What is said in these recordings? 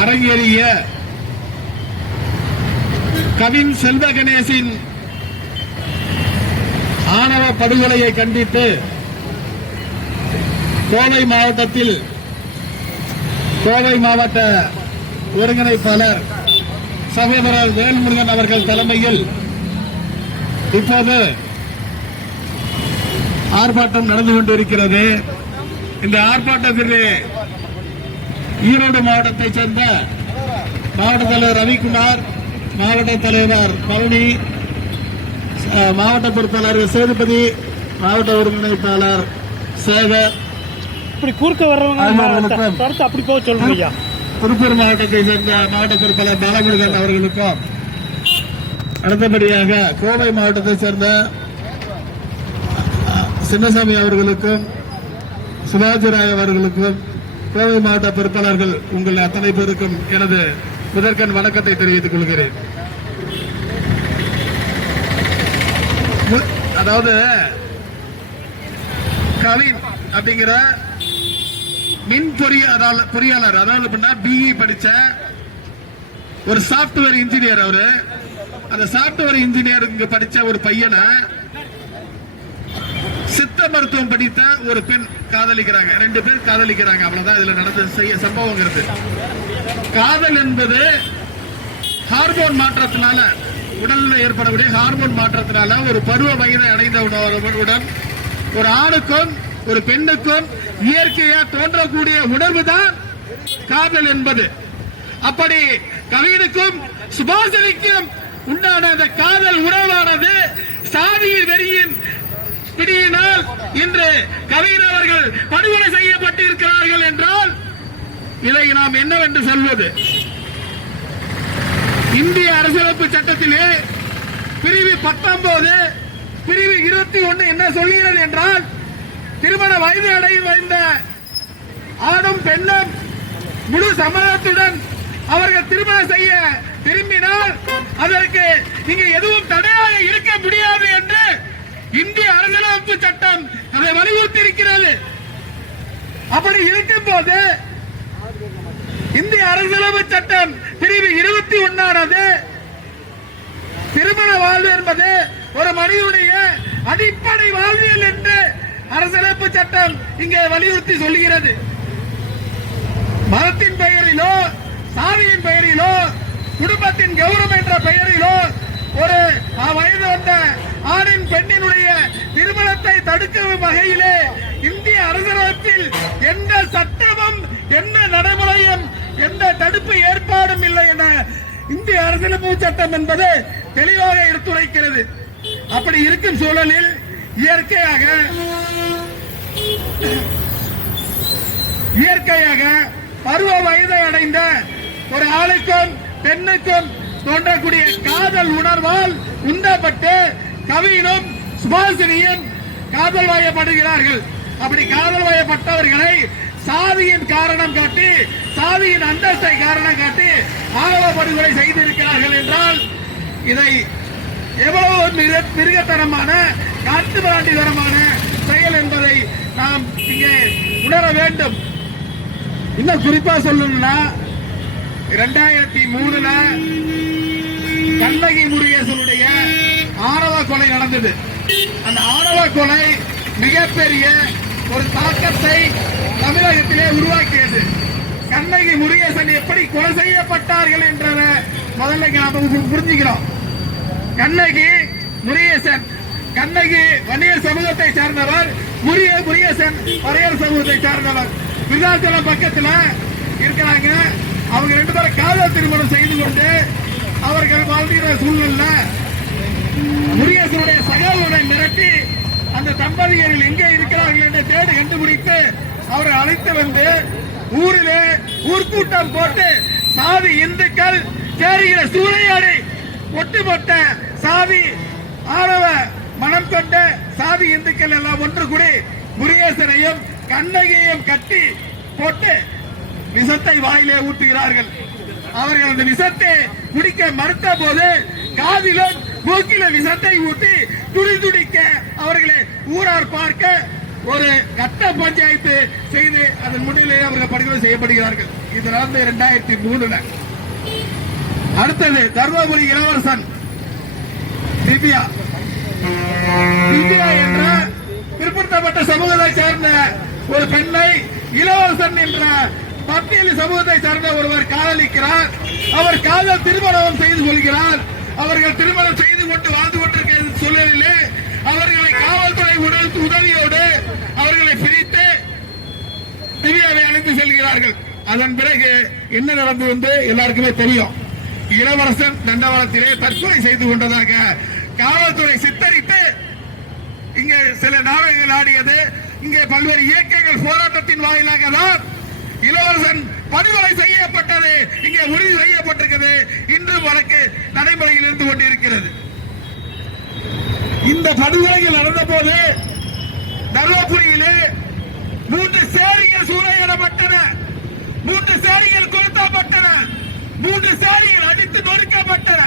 அரங்கேறிய கவின் செல்வ கணேசின் ஆணவ படுகொலையை கண்டித்து கோவை மாவட்டத்தில் கோவை மாவட்ட ஒருங்கிணைப்பாளர் சகோதரர் வேல்முருகன் அவர்கள் தலைமையில் இப்போது ஆர்ப்பாட்டம் நடந்து கொண்டிருக்கிறது. இந்த ஆர்ப்பாட்டத்திலே ஈரோடு மாவட்டத்தைச் சேர்ந்த மாவட்ட தலைவர் ரவிக்குமார் மாவட்ட தலைவர் பழனி மாவட்ட பொறுப்பாளர் சேதுபதி மாவட்ட ஒருங்கிணைப்பாளர் சேகர் இப்படி குறுக்க வர்றவங்க அப்படி போக திருப்பூர் மாவட்டத்தை சேர்ந்த மாவட்ட பொறுப்பாளர் பாலமுருகன் அவர்களுக்கும் அடுத்தபடியாக கோவை மாவட்டத்தை சேர்ந்த சின்னசாமி அவர்களுக்கும் சிவாஜி ராய் அவர்களுக்கும் கோவை மாவட்ட பொறுப்பாளர்கள் உங்கள் அத்தனை பேருக்கும் எனது முதற்கண் வணக்கத்தை தெரிவித்துக் கொள்கிறேன். அதாவது கவின் அப்படிங்கிற மின் பொறியாளர் பொறியாளர் அதாவது பிஇ படிச்ச ஒரு சாப்ட்வேர் இன்ஜினியர் அவரு. அந்த சாப்ட்வேர் இன்ஜினியர் படிச்ச ஒரு பையனை சித்த மருத்துவம் படித்த ஒரு பெண் காதலிக்கிறாங்க. ரெண்டு பேர் காதலிக்கிறாங்க. அவ்வளவுதான். இதுல நடந்த செய்ய- சம்பவங்கிறது. காதல் என்பது ஹார்மோன் மாற்றத்தினால உடலில் ஏற்படக்கூடிய ஹார்மோன் மாற்றத்தினால ஒரு பருவ வயதை அடைந்தவுடன் ஒரு ஆணுக்கும் ஒரு பெண்ணுக்கும் இயற்கையா தோன்றக்கூடிய உணர்வு தான் காதல் என்பது. அப்படி கவினுக்கும் சுபாசனிக்கும் உண்டான அந்த காதல் உணர்வானது சாதியின் வெறியின் பிடியினால் இன்று கவிஞர் அவர்கள் படுகொலை செய்யப்பட்டிருக்கிறார்கள் என்றால் இதை நாம் என்னவென்று சொல்வது? இந்திய அரசியலமைப்பு சட்டத்திலே பிரிவு பத்தொன்பது பிரிவு இருபத்தி ஒன்று என்ன சொல்கிறது என்றால் திருமண வயது அடைய வந்த ஆணும் பெண்ணும் முழு சம்மதத்துடன் அவர்கள் திருமணம் செய்ய திரும்பினால் அதற்கு நீங்க எதுவும் தடையாக இருக்க முடியாது என்று இந்திய அரசியலமைப்பு சட்டம் அதை வலியுறுத்தி இருக்கிறது அப்படி இருக்கும் போது இந்திய அரசியலமைப்பு சட்டம் பிரிவு இருபத்தி ஒன்னானது திருமண வாழ்வு என்பது ஒரு மனிதனுடைய அடிப்படை வாழ்வியல் என்று அரசியலமைப்பு சட்டம் இங்கே வலியுறுத்தி சொல்லுகிறது. மதத்தின் பெயரிலோ சாதியின் பெயரிலோ குடும்பத்தின் கௌரவம் என்ற பெயரிலோ ஒரு வயது வந்த ஆணின் பெண்ணினுடைய திருமணத்தை தடுக்கும் வகையிலே இந்திய அரசாங்கத்தில் எந்த சட்டமும் எந்த நடைமுறையும் எந்த தடுப்பு ஏற்பாடும் இல்லை என இந்திய அரசியலமைப்பு சட்டம் என்பது தெளிவாக எடுத்துரைக்கிறது. அப்படி இருக்கும் சூழலில் இயற்கையாக இயற்கையாக பருவ வயதை அடைந்த ஒரு ஆளுக்கும் பெண்ணுக்கும் தோன்றக்கூடிய காதல் உணர்வால் உண்டப்பட்டு கவியினும் சுபாசினியும் காதல் வயப்படுகிறார்கள். அப்படி காதல் வயப்பட்டவர்களை சாதியின் காரணம் காட்டி சாதியின் அந்தஸ்தை காரணம் காட்டி ஆணவ படுகொலை செய்திருக்கிறார்கள் என்றால் இதை எவ்வளவு மிக மிருகத்தனமான காட்டுமிராண்டித்தனமான செயல் என்பதை நாம் இங்கே உணர வேண்டும். இன்னும் குறிப்பா சொல்லணும்னா இரண்டாயிரத்தி மூணுல கண்ணகி முருகேசனுடைய ஆணவ கொலை நடந்தது. அந்த ஆணவ கொலை மிகப்பெரிய ஒரு தாக்கத்தை தமிழகத்திலே உருவாக்கியது. கண்ணகி முருகேசன் எப்படி கொலை செய்யப்பட்டார்கள் என்ற முதல்ல நாம புரிஞ்சுக்கிறோம். கண்ணகி முருகேசன் கண்ணகி வணிக சமூகத்தை சார்ந்தவர் முரிய முருகேசன் வரையர் சமூகத்தை சார்ந்தவர். விருதாச்சலம் பக்கத்துல இருக்கிறாங்க. அவங்க ரெண்டு பேரும் காதல் திருமணம் செய்து கொண்டு அவர்கள் வாழ்கிற சூழ்நிலை முருகேசனுடைய சகாவுடன் மிரட்டி அந்த தம்பதியர்கள் எங்கே இருக்கிறார்கள் என்று தேடி கண்டுபிடித்து அவரை அழைத்து வந்து ஊரிலே ஊர்கூட்டம் போட்டு சாதி இந்துக்கள் தேடுகிற சூறையாடி ஒட்டுமொத்த சாதி ஆரவ மனம் கொண்ட சாதி இந்துக்கள் எல்லாம் ஒன்று கூடி முருகேசனையும் கண்ணகியையும் கட்டி போட்டு விஷத்தை வாயிலே ஊட்டுகிறார்கள். அவர்கள் அந்த விஷத்தை குடிக்க மறுத்த போது காதிலும் மூக்கில விஷத்தை ஊட்டி துடி துடிக்க அவர்களை ஊரார் பார்க்க ஒரு கட்ட பஞ்சாயத்து செய்து அதன் முன்னிலையில் அவர்கள் படுகொலை செய்யப்படுகிறார்கள். இது நடந்த இரண்டாயிரத்தி மூணுல அடுத்தது தர்மபுரி இளவரசன் திவ்யா. திவ்யா என்ற பிற்படுத்தப்பட்ட சமூகத்தை சேர்ந்த ஒரு பெண்ணை இளவரசன் என்ற பட்டியலி சமூகத்தை சார்ந்த ஒருவர் காதலிக்கிறார். அவர் காதல் திருமணம் செய்து கொள்கிறார். அவர்கள் திருமணம் செய்து கொண்டு வாழ்ந்து கொண்டிருக்கிற சூழலிலே அவர்களை காவல்துறை உடல் உதவியோடு அவர்களை பிரித்து திவ்யாவை அழைத்து செல்கிறார்கள். அதன் பிறகு என்ன நடந்தது என்று எல்லாருக்குமே தெரியும். இளவரசன் தண்டவாளத்திலே தற்கொலை செய்து கொண்டதாக காவல்துறை சித்தரித்து இங்கே சில நாடகங்கள் ஆடியது. இங்கே பல்வேறு இயக்கங்கள் போராட்டத்தின் வாயிலாக தான் இளவரசன் படுகொலை செய்யப்பட்டது. இங்கே உறுதி செய்யப்பட்டிருக்கிறது. இன்று வழக்கு நடைமுறையில் இருந்து கொண்டிருக்கிறது. இந்த படுகொலைகள் நடந்த போது தர்மபுரியிலே மூன்று சேரிகள் சூறையிடப்பட்டன. மூன்று சேரிகள் கொளுத்தப்பட்டன. மூன்று சேரிகள் அடித்து நொறுக்கப்பட்டன.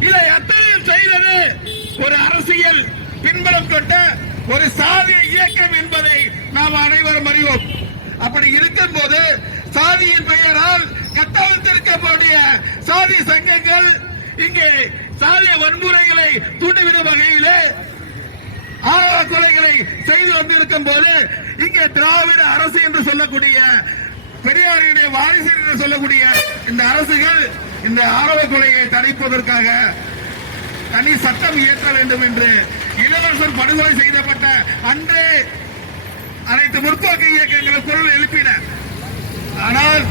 இதை அத்தனையும் செய்தது ஒரு அரசியல் பின்பலம் கொண்ட ஒரு சாதி இயக்கம் என்பதை நாம் அனைவரும் அறிவோம். அப்படி இருக்கும் போது சாதியின் பெயரால் கட்டமைத்திருக்கக்கூடிய சாதி சங்கங்கள் இங்கே சாதிய வன்முறைகளை தூண்டிவிடும் வகையிலே ஆணவ கொலைகளை செய்து வந்திருக்கும் போது இங்கே திராவிட அரசு என்று சொல்லக்கூடிய பெரியாரினுடைய வாரிசு என்று சொல்லக்கூடிய இந்த அரசுகள் இந்த ஆரவ கொலையை தடைப்பதற்காக தனி சட்டம் இயற்ற வேண்டும் என்று இளவரசர் படுகொலை செய்யப்பட்ட அன்றே அனைத்து முற்போக்கு இயக்கங்களும் குரல் எழுப்பின. ஆனால்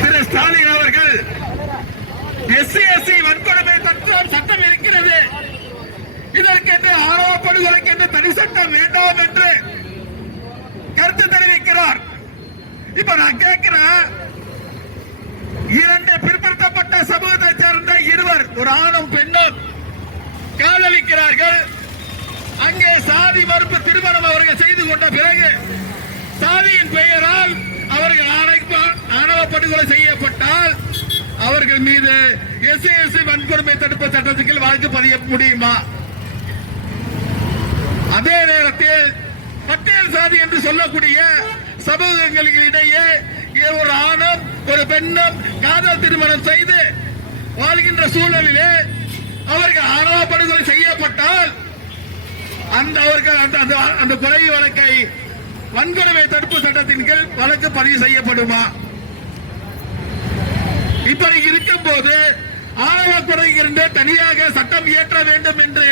திரு ஸ்டாலின் அவர்கள் எஸ்சி எஸ்சி வன்கொடுமை தத்துவம் சட்டம் இருக்கிறது. இதற்கென்று ஆணவ தனி சட்டம் வேண்டாம் என்று கருத்து தெரிவிக்கிறார். இப்ப நான் கேட்கிறேன் இரண்டு பிற்படுத்தப்பட்ட சமூகத்தை சேர்ந்த இருவர் ஒரு ஆணும் பெண்ணும் காதலிக்கிறார்கள். அங்கே சாதி மறுப்பு திருமணம் அவர்கள் செய்து கொண்ட பிறகு சாதியின் பெயரால் அவர்கள் ஆணவ படுகொலை செய்யப்பட்டால் அவர்கள் மீது எஸ்சி எஸ்சி வன்கொடுமை தடுப்பு சட்டத்துக்கு வழக்கு பதிய முடியுமா? அதே நேரத்தில் பட்டியல் சாதி என்று சொல்லக்கூடிய சமூகங்களிடையே ஒரு ஆணும் ஒரு பெண்ணும் காதல் திருமணம் செய்து வாழ்கின்ற சூழலிலே அவர்கள் ஆணவ படுகொலை செய்யப்பட்டால் அந்த அவர்கள் அந்த அந்த- கொலை வழக்கை வன்கொடுமை தடுப்பு சட்டத்தின் கீழ் வழக்கு பதிவு செய்யப்படுமா? இப்படி இருக்கும் போது ஆணவ தனியாக சட்டம் இயற்ற வேண்டும் என்று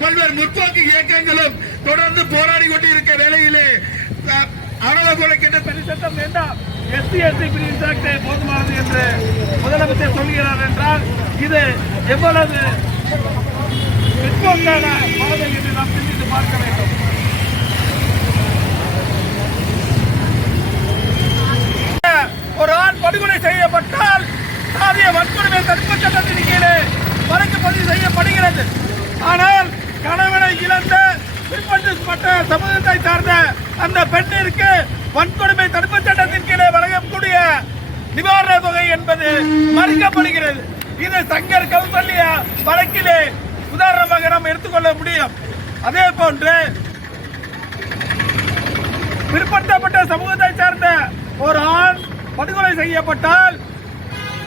பல்வேறு முற்போக்கு இயக்கங்களும் தொடர்ந்து போராடி கொண்டிருக்க வேளையிலே அஹ், தனி சட்டம் வேண்டாம்? எஸ்சி எஸ்டி பிரிவு சட்டை போதுமானது என்று முதலமைச்சர் சொல்கிறார் என்றால் இது எவ்வளவு பிற்போக்கான பாதை என்று நாம் பார்க்க வேண்டும். ஒரு ஆண் படுகொலை செய்யப்பட்டால் சாதிய வன்கொடுமை தடுப்பு சட்டத்தின் கீழே வழக்கு பதிவு செய்யப்படுகிறது. ஆனால் கணவனை இழந்த பிற்படுத்தப்பட்ட சமூகத்தை சார்ந்த அந்த பெண்ணிற்கு வன்கொடுமை தடுப்பு சட்டத்தின் கீழே வழங்கக்கூடிய நிவாரண தொகை என்பது மறுக்கப்படுகிறது. இது சங்கர் கௌசல்யா வழக்கிலே உதாரணமாக நாம் எடுத்துக்கொள்ள முடியும். அதே போன்று பிற்படுத்தப்பட்ட சமூகத்தை சார்ந்த ஒரு ஆண் படுகொலை செய்யப்பட்டால்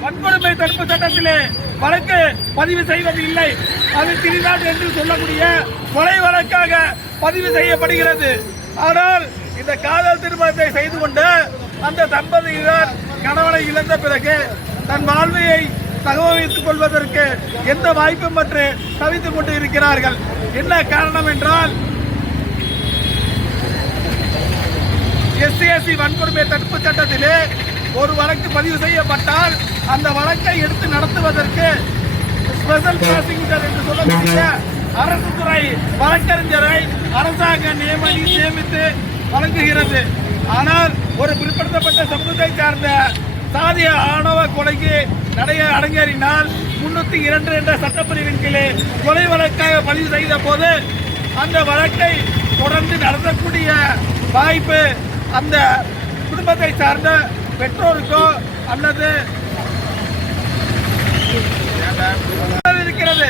வன்கொடுமை தடுப்பு சட்டத்திலே வழக்கு பதிவு செய்வது இல்லை. அது திரிநாடு என்று சொல்லக்கூடிய கொலை வழக்காக பதிவு செய்யப்படுகிறது. ஆனால் இந்த காதல் திருமணத்தை செய்து கொண்டு அந்த தம்பதியினர் கணவனை இழந்த பிறகு தன் வாழ்வையை தகவமைத்துக் கொள்வதற்கு எந்த வாய்ப்பும் பற்றி தவித்துக் கொண்டு இருக்கிறார்கள். என்ன காரணம் என்றால் எஸ்சிஎஸ்சி வன்கொடுமை தடுப்பு சட்டத்திலே ஒரு வழக்கு பதிவு செய்யப்பட்டால் அந்த வழக்கை எடுத்து நடத்துவதற்கு ஸ்பெஷல் ப்ராசிக்யூட்டர் என்று சொல்லக்கூடிய அரசு துறை வழக்கறிஞரை அரசாங்க நியமனி நியமித்து வழங்குகிறது. ஆனால் ஒரு பிற்படுத்தப்பட்ட சமூகத்தை சார்ந்த சாதிய ஆணவ கொலைக்கு நடைய அடங்கேறினால் முன்னூத்தி இரண்டு என்ற சட்டப்பிரிவின் கீழே கொலை வழக்காக பதிவு செய்த போது அந்த வழக்கை தொடர்ந்து நடத்தக்கூடிய வாய்ப்பு அந்த குடும்பத்தை சார்ந்த பெற்றோருக்கோ அல்லது இருக்கிறது.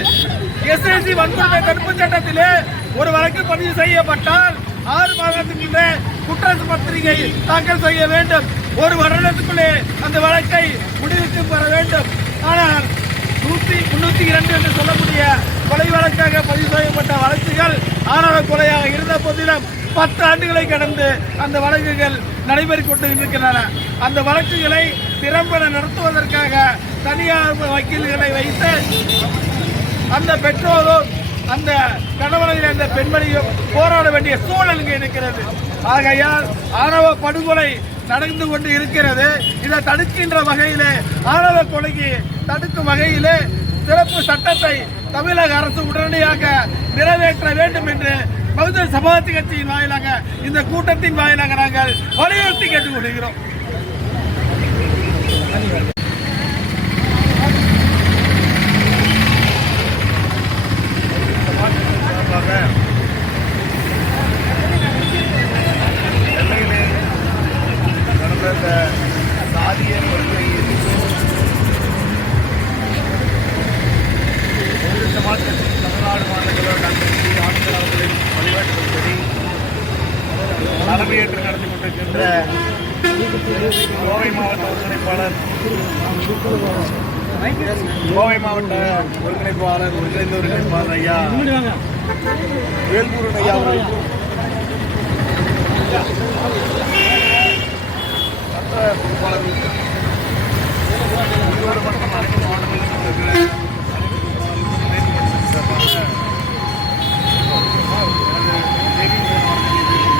எஸ்ஐசி வன்கொடுமை தடுப்பு சட்டத்திலே ஒரு வழக்கு பதிவு செய்யப்பட்டால் ஆறு மாதத்துக்குள்ளே குற்ற பத்திரிகை தாக்கல் செய்ய வேண்டும். ஒரு வருடத்துக்குள்ளே அந்த வழக்கை முடிவுக்கு பெற வேண்டும். ஆனால் நூத்தி முன்னூத்தி இரண்டு என்று சொல்லக்கூடிய கொலை வழக்காக பதிவு செய்யப்பட்ட வழக்குகள் ஆணவ கொலையாக இருந்த போதிலும் பத்து ஆண்டுகளை கடந்து அந்த வழக்குகள் நடைபெற்றுக் கொண்டு இருக்கின்றன. அந்த வழக்குகளை திறம்பட நடத்துவதற்காக தனியார் வக்கீல்களை வைத்து அந்த பெற்றோரும் அந்த கணவனில் அந்த பெண்மணியும் போராட வேண்டிய சூழல் இங்கே இருக்கிறது. ஆகையால் ஆணவ படுகொலை நடந்து கொண்டு இருக்கிறது. இதை தடுக்கின்ற வகையிலே ஆணவ கொலைக்கு தடுக்கும் வகையிலே சிறப்பு சட்டத்தை தமிழக அரசு உடனடியாக நிறைவேற்ற வேண்டும் என்று பகுஜன் சமாஜ் கட்சியின் வாயிலாக இந்த கூட்டத்தின் வாயிலாக நாங்கள் வலியுறுத்தி கேட்டுக் கொள்கிறோம் பாரு ஐயா வேல்முருகன் ஐயா ஈரோடு மற்றும் அனைத்து மாவட்டங்களிலும் இருக்கிற தேவி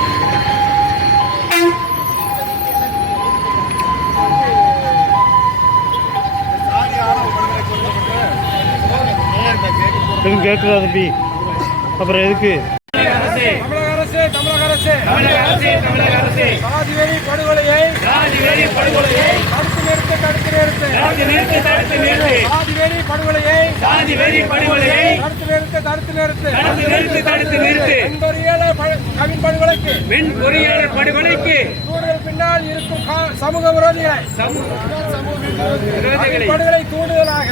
எதுவும் கேட்குதா தம்பி அப்புறம் எதுக்கு தமிழக அரசு தமிழக அரசு தமிழக அரசு தமிழக அரசு சாதிவெறி படுகொலையை சாதிவெறி படுகொலையை தடுத்து நிறுத்து தடுத்து நிறுத்து தடுத்து நிறுத்து தடுத்து நிறுத்து சாதிவெறி படுகொலையை சாதிவெறி படுகொலையை தடுத்து நிறுத்து தடுத்து நிறுத்து தடுத்து நிறுத்து தடுத்து நிறுத்து பொறியாளர் கவின் படுகொலைக்கு மின் பொறியாளர் படுகொலைக்கு தூண்டுதல் பின்னால் இருக்கும் சமூக விரோதிகளை. படுகொலை தூண்டுதலாக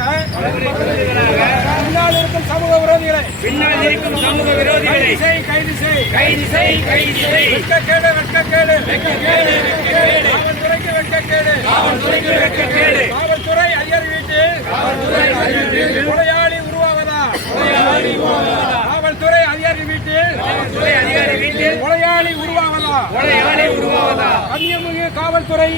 பின்னால் இருக்கும் சமூக விரோதிகளை. பின்னால் இருக்கும் சமூக விரோதிகளை. கைது செய் கைது செய். கைது செய் வெட்கக்கேடு வெட்கக்கேடு. வெட்கக்கேடு வெட்கக்கேடு. காவல்துறைக்கு வெட்கக்கேடு. காவல்துறைக்கு வெட்கக்கேடு. காவல்துறை அதிகாரி வீட்டில் கொலையாளி உருவாவதா? காவல்துறை அதிகாரி வீட்டில் துறை அதிகாரி வீட்டில் கொலையாளி உருவாவதா கொலையாளி உருவாவதா கன்னியமுகி காவல்துறை.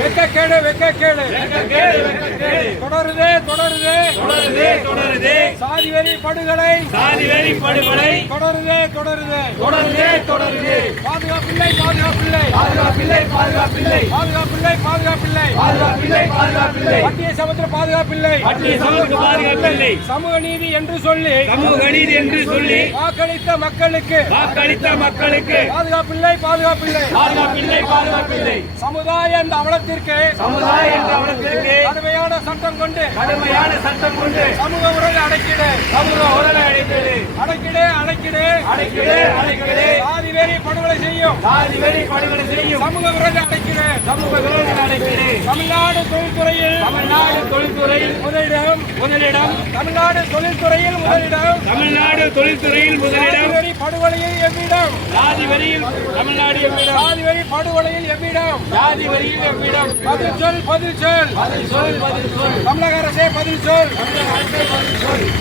வெட்கக்கேடு வெட்கக்கேடு கேடு கேடு தொடருது தொடருது. தொடருது தொடருது. சாதிவெறி படுகொலை. சாதி வெறி படுகொலை. தொடருது தொடருது. தொடருது தொடருது. பாதுகாப்பில்லை பாதுகாப்பில்லை. பாதுகாப்பில்லை பாதுகாப்பில்லை. பாதுகாப்பில்லை பாதுகாப்பில்லை. பாதுகாப்பில்லை பாதுகாப்பில்லை. மத்திய சமுத்திர பாதுகாப்பில்லை. பட்டிய சமூக பாதுகாப்பில்லை. சமூக நீதி என்று சொல்லி சமூக நீதி என்று சொல்லி வாக்களித்த மக்களுக்கு வாக்களித்த மக்களுக்கு பாதுகாப்பில்லை பாதுகாப்பில்லை. பாதுகாப்பில்லை பாதுகாப்பில்லை. சமுதாய அந்த அவலத்திற்கு சமுதாய என்ற அவலத்திற்கு கடுமையான சட்டம் கொண்டு கடுமையான சட்டம் கொண்டு சமூக உறவை அடைக்கிடு. சமூக உடலை அழைத்தது அடைக்கிடு அடைக்கிடு. அழைக்கிடு அழைக்கிடு சாதி வேறி படுகொலை செய்யும். சாதி வெறி படுகொலை செய்யும். சமூக விரோத அடைக்கிடு. சமூக விரோதிகள் அழைக்கிடு தமிழ்நாடு தொழில்துறையில் தமிழ்நாடு தொழில்துறையில் முதலிடம் முதலிடம் தமிழ்நாடு தொழில்துறையில் முதலிடம் தமிழ்நாடு தொழில்துறையில் முதலிடம் சாதிவெறி படுகொலையில் எவ்விடம் சாதி வரியில் தமிழ்நாடு எவ்விடம் சாதிவெறி படுகொலையில் எவ்விடம் சாதி வரியில் எவ்விடம் பதில் சொல். பதில் சொல் பதில் சொல். பதில் சொல். தமிழக அரசே பதில் சொல்.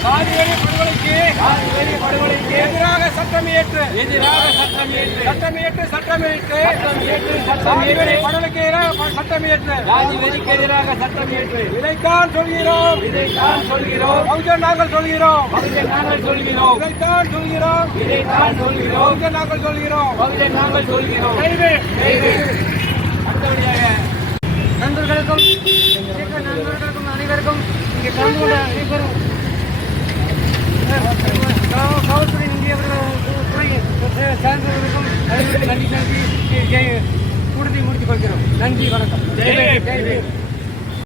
சாதிவெறி படுகொலைக்கு சாதி வரி படுகொலைக்கு எதிராக சட்டம் இயற்று. எதிராக சட்டம் ஏற்று சட்டம் இயற்று சட்டம் இயற்று. சட்டம் ஏற்று சட்டம் ஏற்று படுகொலைக்கு எதிராக சட்டம் இயற்று. சாதி வரிக்கு எதிராக சட்டம் ஏற்று இதைத்தான் சொல்கிறோம். இதைத்தான் சொல்கிறோம். பகுஜன் நாங்கள் சொல்கிறோம். பகுதியை நாங்கள் சொல்கிறோம். இதைத்தான் சொல்கிறோம். சொல்கிறோம். நாங்கள் சொல்கிறோம். பகுதியை நாங்கள் சொல்கிறோம். அடுத்தபடியாக நண்பர்களுக்கும் நண்பர்களுக்கும் அனைவருக்கும் இங்கே கலந்து கொண்ட அனைவரும் கா- காவல்துறை இந்திய சார்ந்தவர்களுக்கும் நன்றி நன்றி. கூட்டத்தை முடித்துக் கொள்கிறோம். நன்றி வணக்கம்.